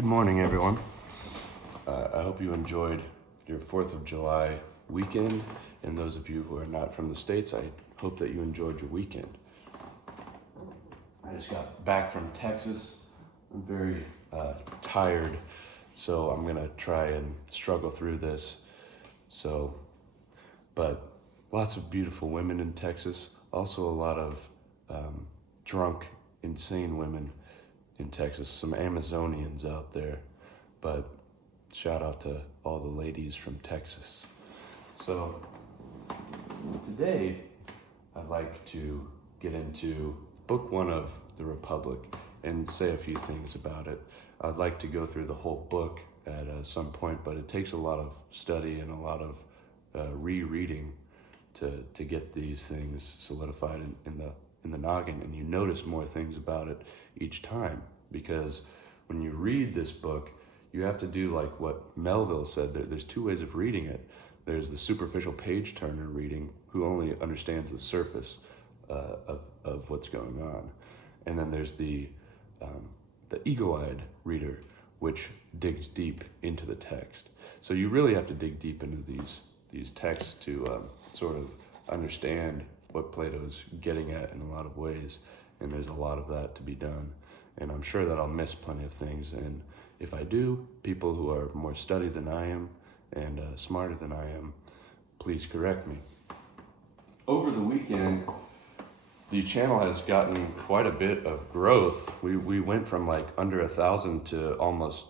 Good morning, everyone. I hope you enjoyed your 4th of July weekend, and those of you who are not from the States, I hope that you enjoyed your weekend. I just got back from Texas. I'm very tired, so I'm gonna try and struggle through this. But lots of beautiful women in Texas, also a lot of drunk, insane women in Texas, some Amazonians out there, but shout out to all the ladies from Texas. So today I'd like to get into book 1 of the Republic and say a few things about it. I'd like to go through the whole book at some point, but it takes a lot of study and a lot of rereading to get these things solidified in the noggin, and you notice more things about it each time, because when you read this book, you have to do like what Melville said. There's 2 ways of reading it. There's the superficial page turner reading, who only understands the surface of what's going on, and then there's the eagle-eyed reader, which digs deep into the text. So you really have to dig deep into these texts to sort of understand what Plato's getting at in a lot of ways, and there's a lot of that to be done. And I'm sure that I'll miss plenty of things, and if I do, people who are more studied than I am and smarter than I am, please correct me. Over the weekend, the channel has gotten quite a bit of growth. We went from like under 1,000 to almost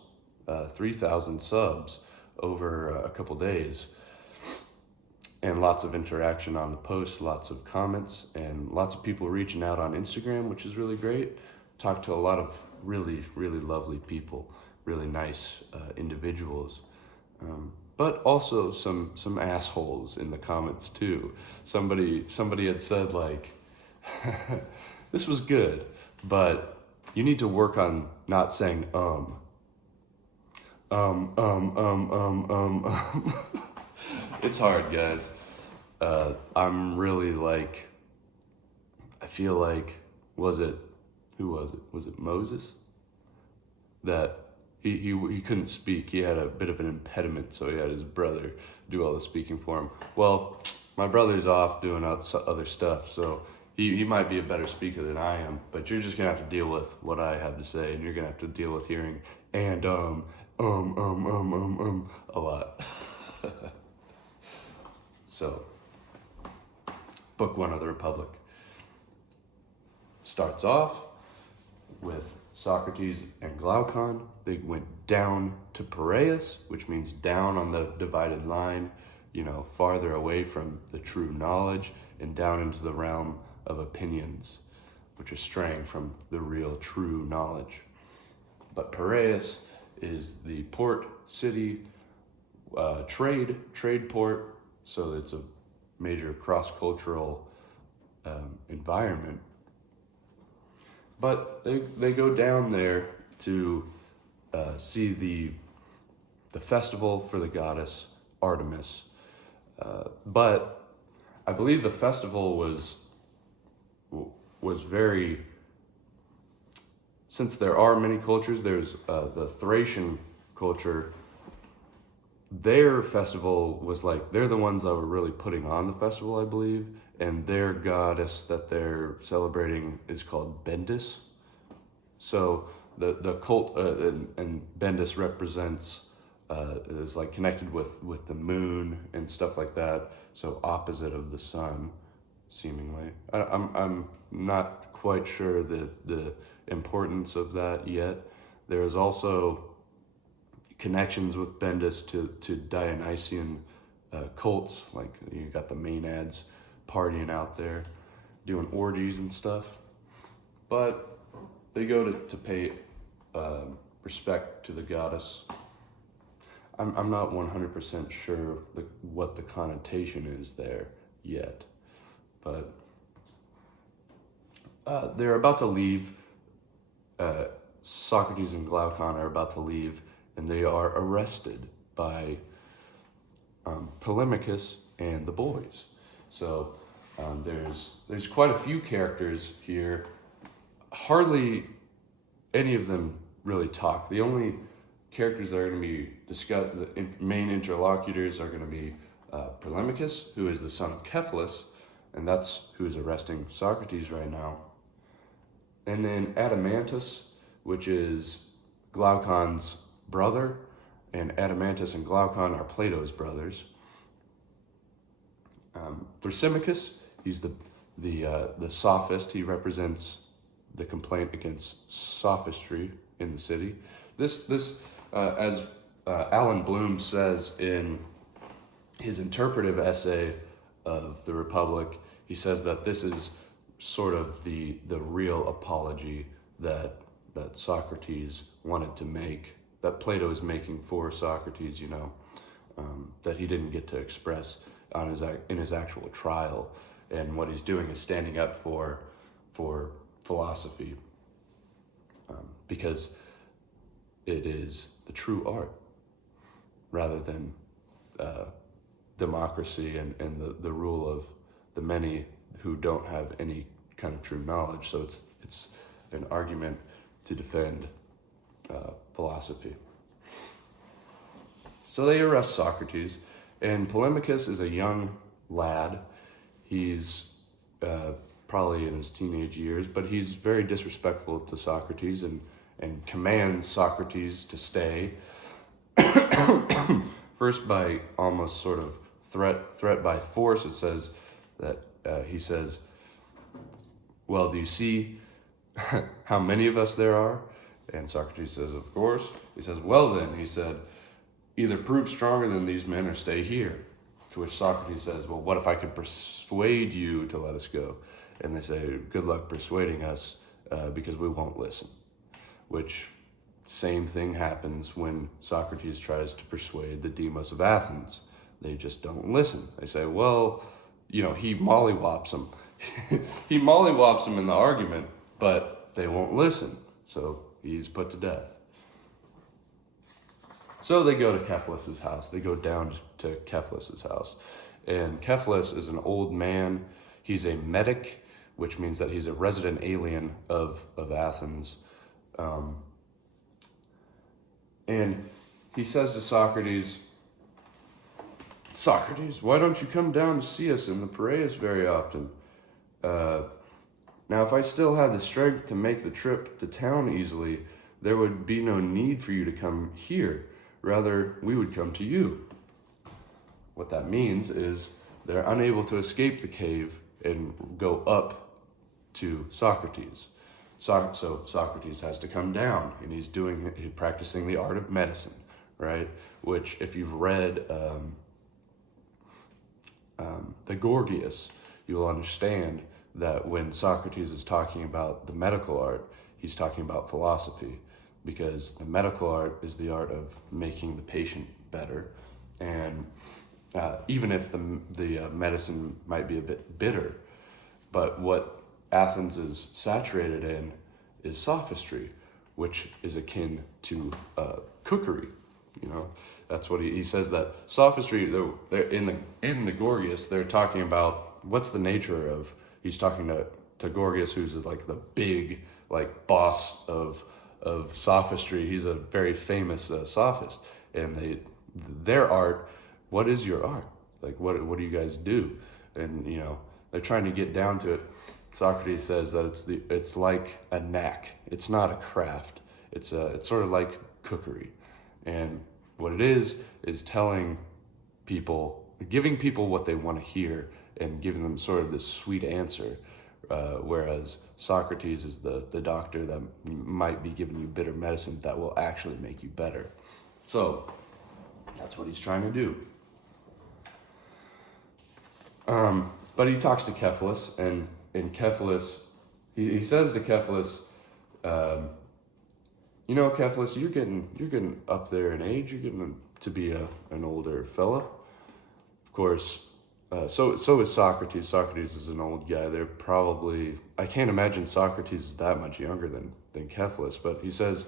3,000 subs over a couple days. And lots of interaction on the posts, lots of comments, and lots of people reaching out on Instagram, which is really great. Talked to a lot of really, really lovely people, really nice individuals. But also some assholes in the comments too. Somebody had said like, this was good, but you need to work on not saying It's hard, guys. I'm really like, I feel like, who was it? Was it Moses? That he couldn't speak. He had a bit of an impediment, so he had his brother do all the speaking for him. Well, my brother's off doing other stuff, so he might be a better speaker than I am, but you're just gonna have to deal with what I have to say, and you're gonna have to deal with hearing and a lot. So, book 1 of the Republic starts off with Socrates and Glaucon. They went down to Piraeus, which means down on the divided line, farther away from the true knowledge and down into the realm of opinions, which are straying from the real true knowledge. But Piraeus is the port city, trade port, so it's a major cross-cultural environment. But they go down there to see the festival for the goddess Artemis. But I believe the festival was very, since there are many cultures, there's the Thracian culture. Their festival was like, they're the ones that were really putting on the festival, I believe, and their goddess that they're celebrating is called Bendis. So the cult, and Bendis represents, is like connected with the moon and stuff like that, so opposite of the sun, seemingly. I'm not quite sure the importance of that yet. There is also connections with Bendis to Dionysian cults, like you got the Maenads partying out there, doing orgies and stuff. But they go to pay respect to the goddess. I'm not 100% sure what the connotation is there yet, but they're about to leave. Socrates and Glaucon are about to leave, and they are arrested by Polemarchus and the boys. So there's quite a few characters here. Hardly any of them really talk. The only characters that are going to be discussed, the main interlocutors are going to be Polemarchus, who is the son of Cephalus, and that's who is arresting Socrates right now. And then Adamantus, which is Glaucon's brother, and Adamantus and Glaucon are Plato's brothers. Thrasymachus, he's the sophist. He represents the complaint against sophistry in the city. This as Alan Bloom says in his interpretive essay of the Republic, he says that this is sort of the real apology that Socrates wanted to make, that Plato is making for Socrates, that he didn't get to express in his actual trial. And what he's doing is standing up for philosophy, because it is the true art rather than democracy and the rule of the many who don't have any kind of true knowledge. So it's an argument to defend philosophy. So they arrest Socrates, and Polemarchus is a young lad. He's probably in his teenage years, but he's very disrespectful to Socrates and commands Socrates to stay. First by almost sort of threat by force. It says that he says, well, do you see how many of us there are? And Socrates says, of course. He says, well then, he said, either prove stronger than these men or stay here. To which Socrates says, well, what if I could persuade you to let us go? And they say, good luck persuading us because we won't listen. Which same thing happens when Socrates tries to persuade the Demos of Athens. They just don't listen. They say, well, he mollywops them. He mollywops them in the argument, but they won't listen. So he's put to death. So they go to Cephalus' house. They go down to Cephalus' house. And Cephalus is an old man. He's a medic, which means that he's a resident alien of Athens. And he says to Socrates, why don't you come down to see us in the Piraeus very often? Now, if I still had the strength to make the trip to town easily, there would be no need for you to come here. Rather, we would come to you. What that means is they're unable to escape the cave and go up to Socrates. So Socrates has to come down, and he's practicing the art of medicine, right? Which, if you've read the Gorgias, you will understand that when Socrates is talking about the medical art, he's talking about philosophy, because the medical art is the art of making the patient better. And even if the medicine might be a bit bitter, but what Athens is saturated in is sophistry, which is akin to cookery. That's what he says, that sophistry, in the Gorgias, they're talking about what's the nature of, he's talking to Gorgias, who's like the big boss of sophistry. He's a very famous sophist, and their art, what is your art? What do you guys do? And they're trying to get down to it. Socrates says that it's like a knack. It's not a craft. It's sort of like cookery. And what it is telling people, giving people what they want to hear and giving them sort of this sweet answer. Whereas Socrates is the doctor that might be giving you bitter medicine that will actually make you better. So that's what he's trying to do. But he talks to Cephalus, and Cephalus, he says to Cephalus, Cephalus, you're getting up there in age. You're getting to be an older fella. Of course, so is Socrates. Socrates is an old guy. They're probably, I can't imagine Socrates is that much younger than Cephalus. But he says,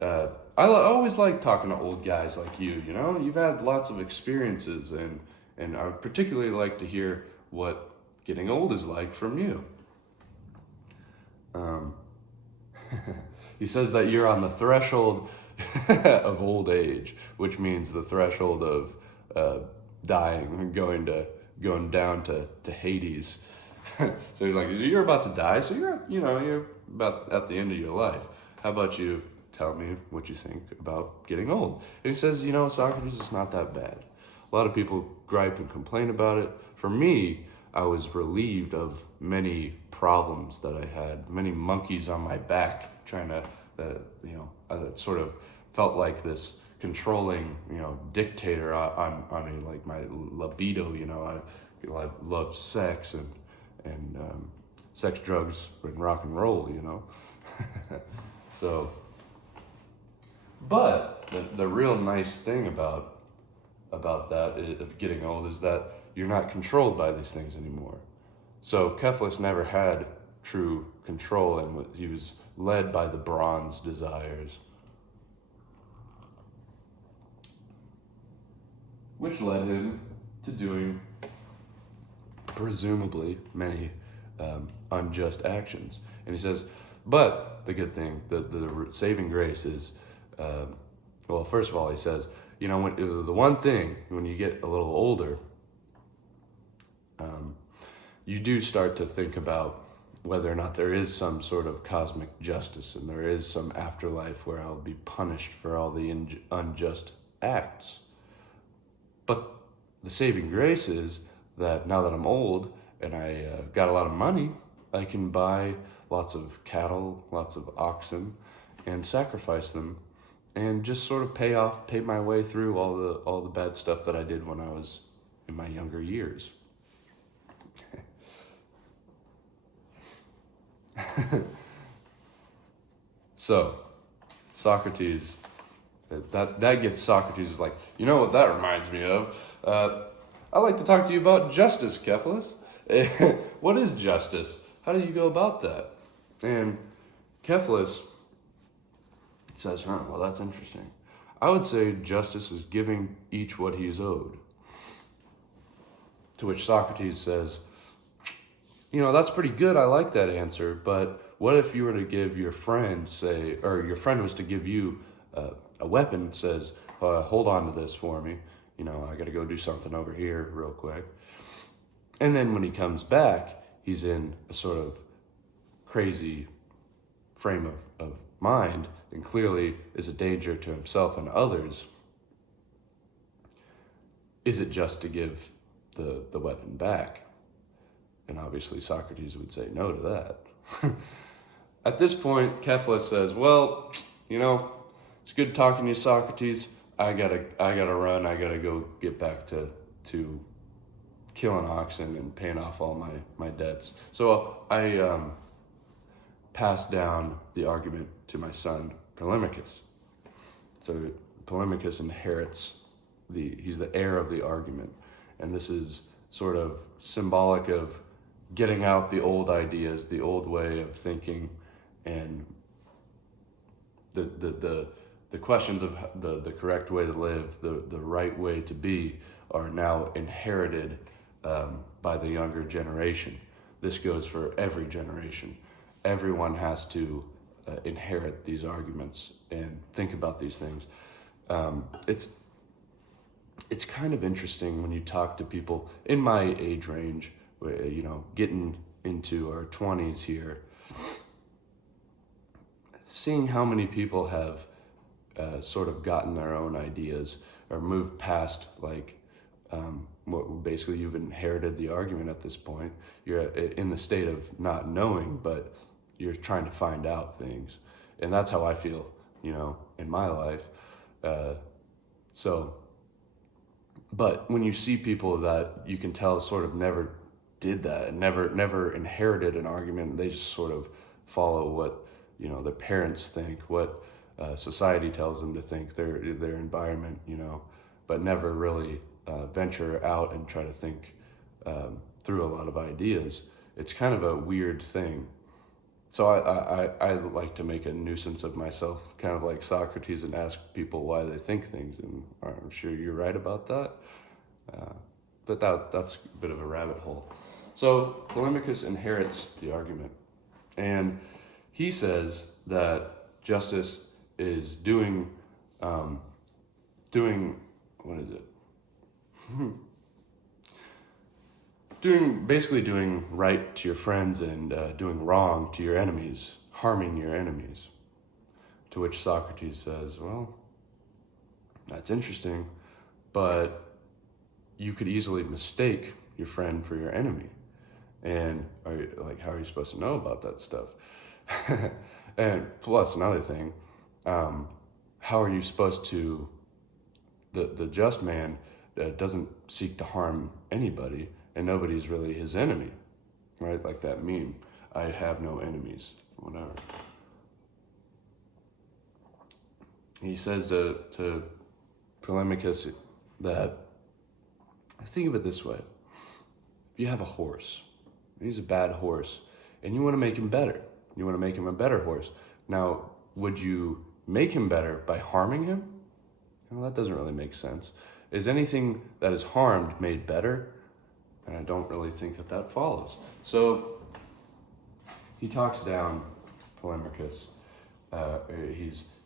I always like talking to old guys like you. You've had lots of experiences, and I would particularly like to hear what getting old is like from you. He says that you're on the threshold of old age, which means the threshold of dying and going down to Hades. So he's like, you're about to die, so you're about at the end of your life. How about you tell me what you think about getting old? And he says, Socrates, it's not that bad. A lot of people gripe and complain about it. For me, I was relieved of many problems that I had, many monkeys on my back trying to, I sort of felt like this controlling, dictator on me, like my libido, I love sex and sex, drugs, and rock and roll, So, but the real nice thing about that of getting old is that you're not controlled by these things anymore. So Cephalus never had true control, and he was led by the bronze desires, which led him to doing presumably many unjust actions. And he says, but the good thing, the saving grace is, well, first of all, he says, the one thing, when you get a little older, you do start to think about whether or not there is some sort of cosmic justice and there is some afterlife where I'll be punished for all the unjust acts. But the saving grace is that now that I'm old and I got a lot of money, I can buy lots of cattle, lots of oxen, and sacrifice them, and just sort of pay my way through all the bad stuff that I did when I was in my younger years. So, Socrates, that gets Socrates like, you know what that reminds me of? I'd like to talk to you about justice, Cephalus. What is justice? How do you go about that? And Cephalus says, well, that's interesting. I would say justice is giving each what he is owed. To which Socrates says, that's pretty good. I like that answer. But what if you were to give your friend, or your friend was to give you a weapon, says, hold on to this for me. I got to go do something over here real quick. And then when he comes back, he's in a sort of crazy frame of mind and clearly is a danger to himself and others. Is it just to give the weapon back? And obviously Socrates would say no to that. At this point, Cephalus says, well, it's good talking to you, Socrates. I gotta run. I gotta go get back to killing oxen and paying off all my debts. So I passed down the argument to my son, Polemarchus. So Polemarchus inherits he's the heir of the argument. And this is sort of symbolic of getting out the old ideas, the old way of thinking, and the questions of the correct way to live, the right way to be, are now inherited by the younger generation. This goes for every generation. Everyone has to inherit these arguments and think about these things. It's kind of interesting when you talk to people in my age range, getting into our 20s here, seeing how many people have sort of gotten their own ideas or moved past what basically you've inherited the argument at this point. You're in the state of not knowing, but you're trying to find out things. And that's how I feel, in my life. But when you see people that you can tell sort of never did that and never inherited an argument, they just sort of follow what, their parents think, what society tells them to think, their environment, but never really venture out and try to think through a lot of ideas. It's kind of a weird thing. So I like to make a nuisance of myself, kind of like Socrates, and ask people why they think things, and I'm sure you're right about that. But that's a bit of a rabbit hole. So Polemarchus inherits the argument, and he says that justice is doing doing, what is it? Basically doing right to your friends and doing wrong to your enemies, harming your enemies. To which Socrates says, well, that's interesting, but you could easily mistake your friend for your enemy. And how are you supposed to know about that stuff? And plus another thing, how are you supposed to, the just man doesn't seek to harm anybody, and nobody's really his enemy, right? Like that meme, I have no enemies, whatever. He says to Polemarchus that, think of it this way. If you have a horse, he's a bad horse, and you want to make him better. You want to make him a better horse. Now, would you make him better by harming him? Well, that doesn't really make sense. Is anything that is harmed made better? And I don't really think that follows. So he talks down Polemarchus.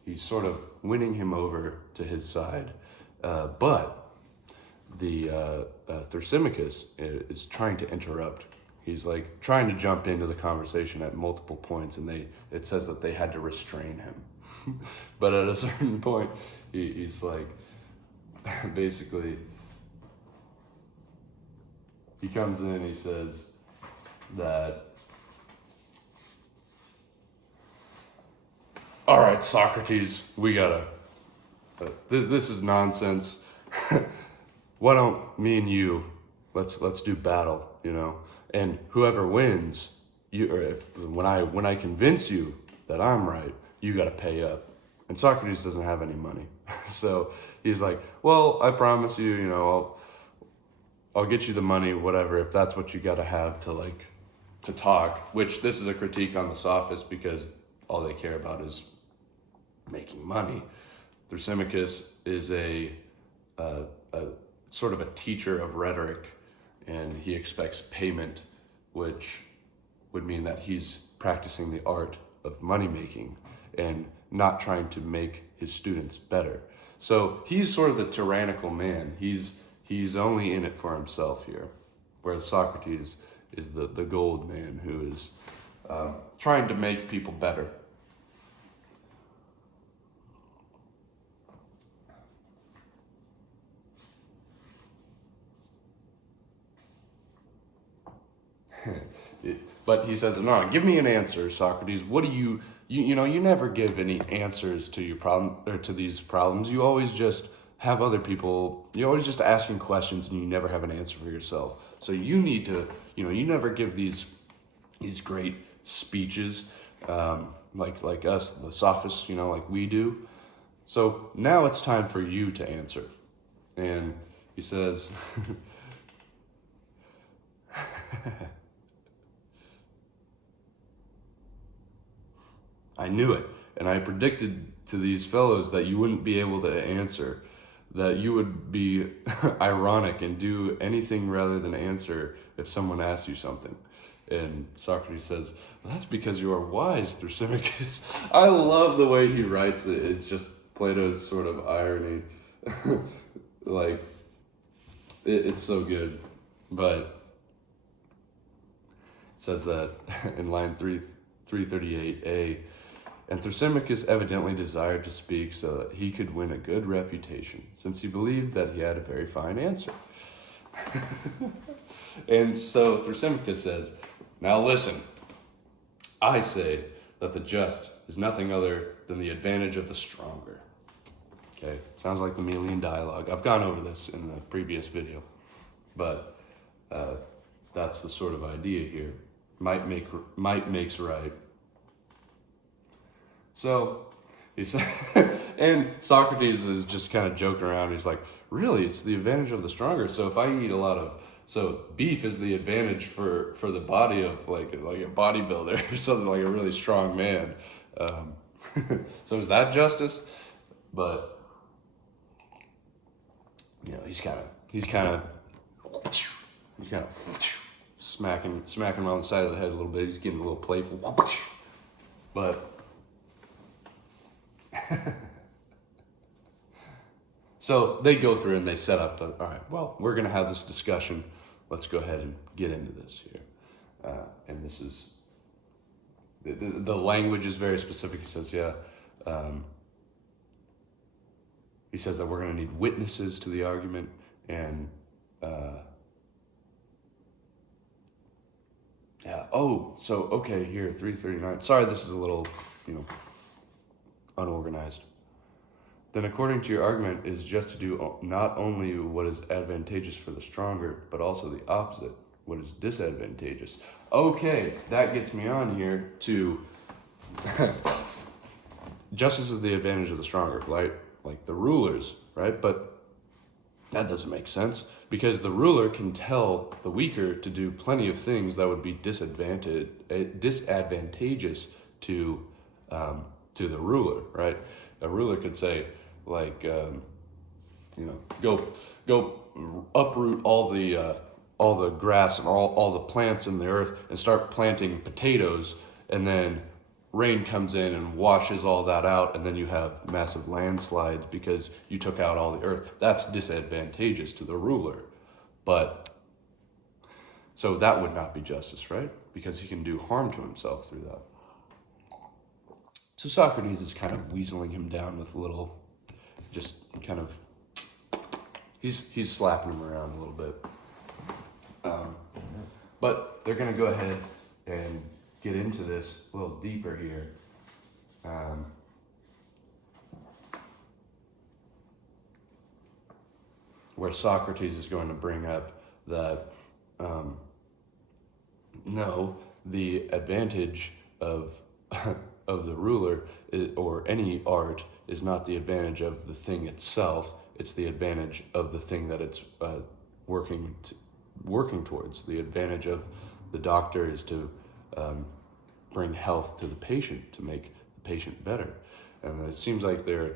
He's sort of winning him over to his side, but the Thrasymachus is trying to interrupt. He's like trying to jump into the conversation at multiple points, and it says that they had to restrain him. But at a certain point, he's like, basically, he comes in, he says that, all right, Socrates, we gotta, this is nonsense. Why don't me and you, let's do battle, and whoever wins, when I convince you that I'm right, you gotta pay up. And Socrates doesn't have any money. So he's like, well, I promise you, I'll get you the money, whatever, if that's what you gotta have to talk, which this is a critique on the sophists because all they care about is making money. Thrasymachus is a sort of a teacher of rhetoric, and he expects payment, which would mean that he's practicing the art of money making and not trying to make his students better. So he's sort of the tyrannical man. He's only in it for himself here, whereas Socrates is the gold man who is trying to make people better. But he says, no, give me an answer, Socrates. What do you never give any answers to your problem or to these problems. You always just have other people, you're always just asking questions and you never have an answer for yourself. So you need to, you never give these great speeches like us, the sophists, like we do. So now it's time for you to answer. And he says, I knew it, and I predicted to these fellows that you wouldn't be able to answer, that you would be ironic and do anything rather than answer if someone asked you something. And Socrates says, well, that's because you are wise, Thrasymachus. I love the way he writes it. It's just Plato's sort of irony. It's so good. But it says that in line 338a, and Thrasymachus evidently desired to speak so that he could win a good reputation, since he believed that he had a very fine answer. And so Thrasymachus says, now listen, I say that the just is nothing other than the advantage of the stronger. Okay, sounds like the Melian dialogue. I've gone over this in the previous video, but that's the sort of idea here. Might makes right. So he said, and Socrates is just kind of joking around. He's like, really, it's the advantage of the stronger. So if I eat so beef is the advantage for the body of like a bodybuilder or something, like a really strong man. So is that justice? But he's kind of smacking him on the side of the head a little bit. He's getting a little playful. But So they go through and they set up, all right, well, we're going to have this discussion. Let's go ahead and get into this here. And this is, the language is very specific. He says, he says that we're going to need witnesses to the argument, and okay, here, 339. Sorry, this is a little, unorganized. Then according to your argument is just to do not only what is advantageous for the stronger, but also the opposite, what is disadvantageous. Okay, that gets me on here to justice is the advantage of the stronger, like the rulers, right? But that doesn't make sense, because the ruler can tell the weaker to do plenty of things that would be disadvantageous to the ruler, right? A ruler could say, like, go uproot all the grass and all the plants in the earth and start planting potatoes, and then rain comes in and washes all that out, and then you have massive landslides because you took out all the earth. That's disadvantageous to the ruler. But so that would not be justice, right? Because he can do harm to himself through that. So Socrates is kind of weaseling him down with a little, just kind of, he's slapping him around a little bit. But they're going to go ahead and get into this a little deeper here. Where Socrates is going to bring up that, no, the advantage of the ruler or any art is not the advantage of the thing itself. It's the advantage of the thing that it's working towards. The advantage of the doctor is to bring health to the patient, to make the patient better. And it seems like there are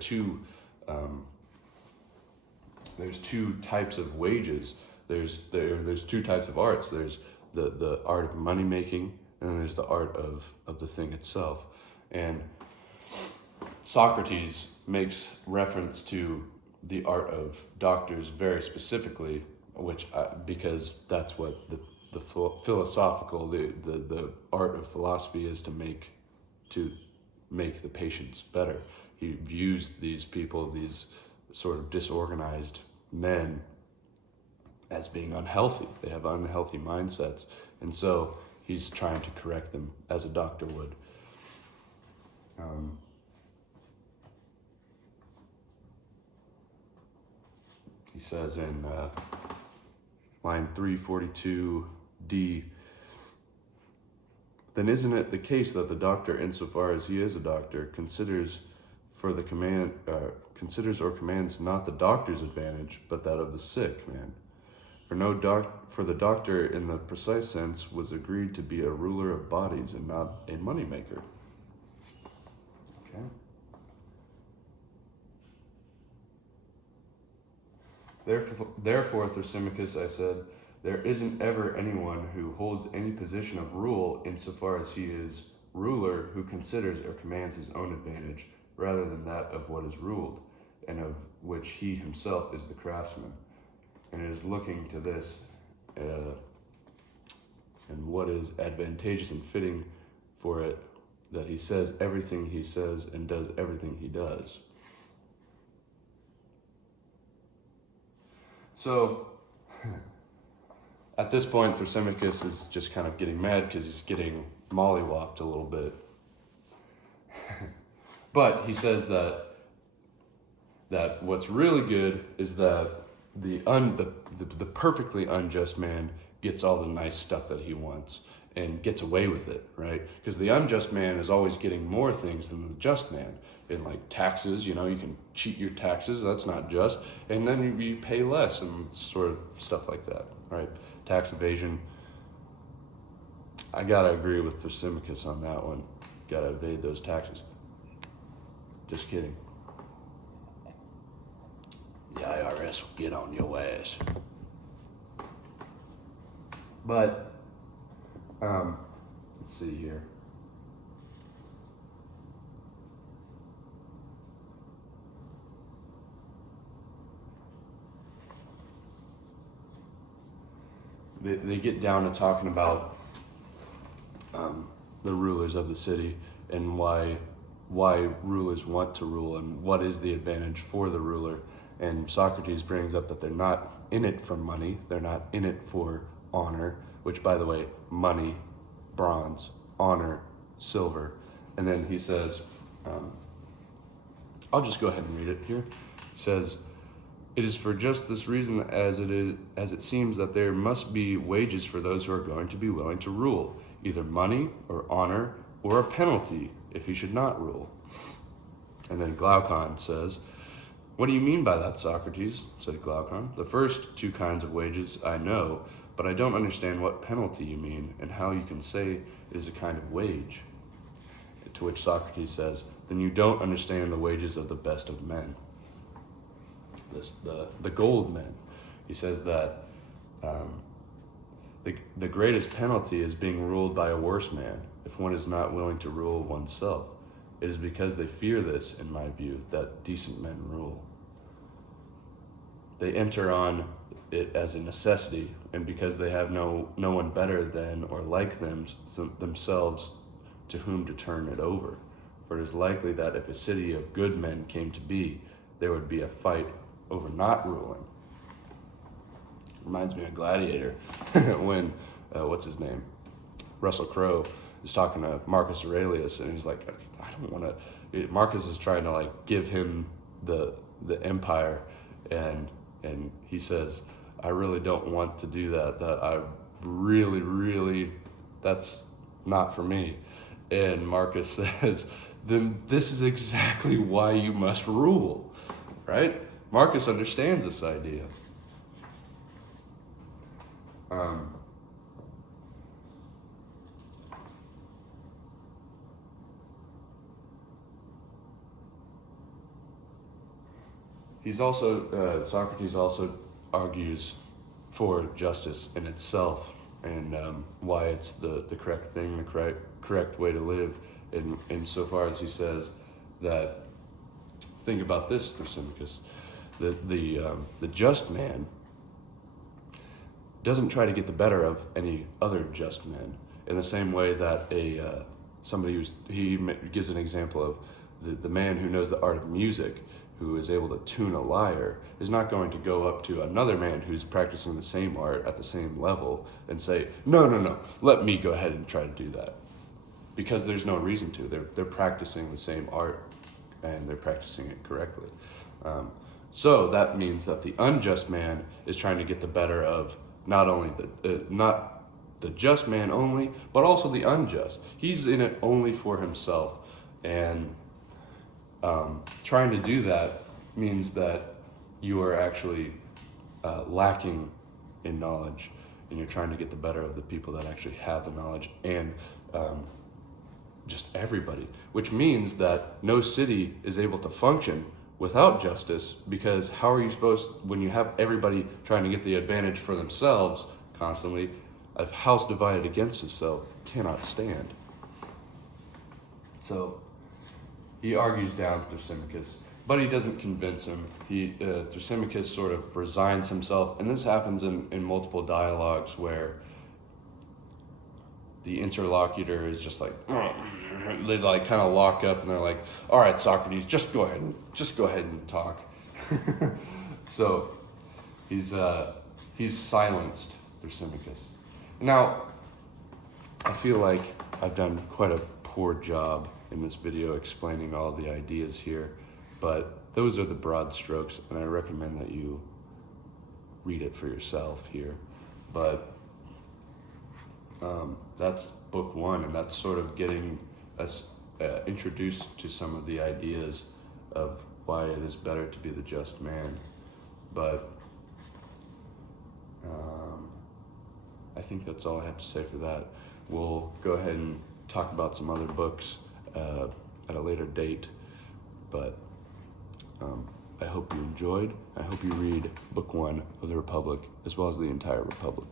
there's two types of wages. There's two types of arts. There's the art of money making, and then there's the art of the thing itself. And Socrates makes reference to the art of doctors very specifically, because that's what the philosophical, the art of philosophy is, to make the patients better. He views these people, these sort of disorganized men, as being unhealthy. They have unhealthy mindsets, and so he's trying to correct them as a doctor would. He says in line 342D, then isn't it the case that the doctor, insofar as he is a doctor, considers or commands not the doctor's advantage, but that of the sick man? For the doctor, in the precise sense, was agreed to be a ruler of bodies and not a moneymaker. Okay. Therefore, Thrasymachus, I said, there isn't ever anyone who holds any position of rule insofar as he is ruler who considers or commands his own advantage rather than that of what is ruled, and of which he himself is the craftsman. And it is looking to this and what is advantageous and fitting for it, that he says everything he says and does everything he does. So, at this point, Thrasymachus is just kind of getting mad because he's getting mollywopped a little bit. But he says that what's really good is that the perfectly unjust man gets all the nice stuff that he wants and gets away with it, right? Because the unjust man is always getting more things than the just man. In like taxes, you can cheat your taxes, that's not just, and then you pay less and sort of stuff like that, right? Tax evasion. I gotta agree with Thrasymachus on that one. Gotta evade those taxes. Just kidding. The IRS will get on your ass. But, let's see here. they get down to talking about the rulers of the city and why rulers want to rule and what is the advantage for the ruler. And Socrates brings up that they're not in it for money, they're not in it for honor, which, by the way, money, bronze, honor, silver. And then he says, I'll just go ahead and read it here. He says, "It is for just this reason as it seems that there must be wages for those who are going to be willing to rule, either money or honor or a penalty if he should not rule." And then Glaucon says, "What do you mean by that, Socrates?" said Glaucon. "The first two kinds of wages I know, but I don't understand what penalty you mean and how you can say it is a kind of wage." To which Socrates says, "Then you don't understand the wages of the best of men, the gold men." He says that the greatest penalty is being ruled by a worse man if one is not willing to rule oneself. It is because they fear this, in my view, that decent men rule. They enter on it as a necessity, and because they have no one better than or like themselves to whom to turn it over. For it is likely that if a city of good men came to be, there would be a fight over not ruling. Reminds me of Gladiator when, what's his name? Russell Crowe is talking to Marcus Aurelius, and he's like, I don't want to, Marcus is trying to like give him the empire, and he says, I really don't want to do that I really, that's not for me. And Marcus says, then this is exactly why you must rule, right? Marcus understands this idea. Socrates also argues for justice in itself and why it's the correct thing, the correct way to live. And insofar as he says that, think about this, Thrasymachus, the just man doesn't try to get the better of any other just man. In the same way that he gives an example of the man who knows the art of music, who is able to tune a lyre, is not going to go up to another man who's practicing the same art at the same level and say, no, let me go ahead and try to do that. Because there's no reason to. They're practicing the same art, and they're practicing it correctly. So that means that the unjust man is trying to get the better of not only not the just man only, but also the unjust. He's in it only for himself, and trying to do that means that you are actually lacking in knowledge, and you're trying to get the better of the people that actually have the knowledge, and just everybody, which means that no city is able to function without justice, because how are you supposed, when you have everybody trying to get the advantage for themselves constantly, a house divided against itself cannot stand. So he argues down Thrasymachus, but he doesn't convince him. Thrasymachus sort of resigns himself, and this happens in multiple dialogues where the interlocutor is just like, they like kind of lock up and they're like, all right, Socrates, just go ahead and talk. So he's silenced Thrasymachus. Now, I feel like I've done quite a poor job in this video explaining all the ideas here, but those are the broad strokes, and I recommend that you read it for yourself here. But that's book one, and that's sort of getting us introduced to some of the ideas of why it is better to be the just man. But I think that's all I have to say for that. We'll go ahead and talk about some other books at a later date, but I hope you enjoyed. I hope you read book one of the Republic as well as the entire Republic.